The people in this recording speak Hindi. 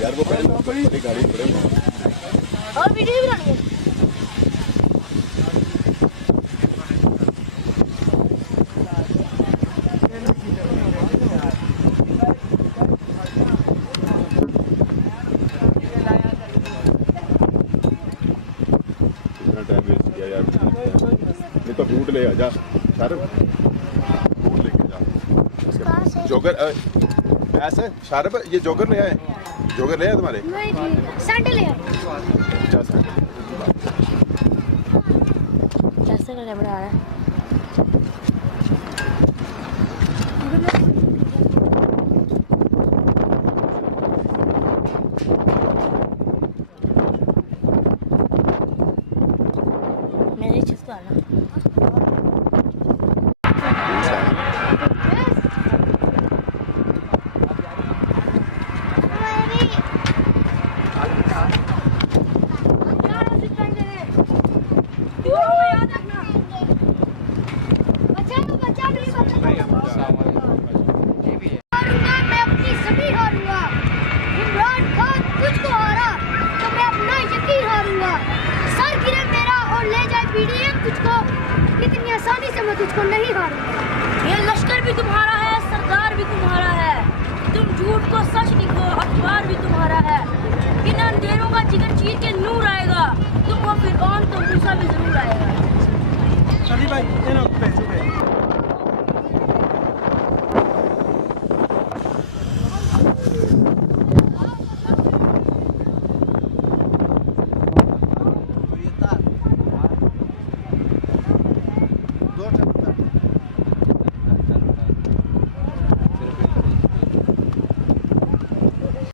यार वो पहले बड़ी गाड़ी पड़े और वीडियो भी बनानी है। टाइम वेस्ट किया यार। नहीं तो फ्रूट ले आ जा शाहरुख, फ्रूट लेके जा। जोगर ऐसे शाहरुख, ये जोगर ले आए, जोगर ले आए तुम्हारे? सैंडल है। कैसे करना बना रहा है? मेरी चीज को आना। इतनी आसानी से मैं तुझको नहीं हारूंगा। ये लश्कर भी तुम्हारा है, सरदार भी तुम्हारा है। तुम झूठ को सच लिखो, अखबार भी तुम्हारा है। इन अंधेरों का जिगर चीर के नूर आएगा। तुम हो फिरौन तो मूसा भी जरूर आएगा। चलिए भाई, ये लो पैसे पे। दो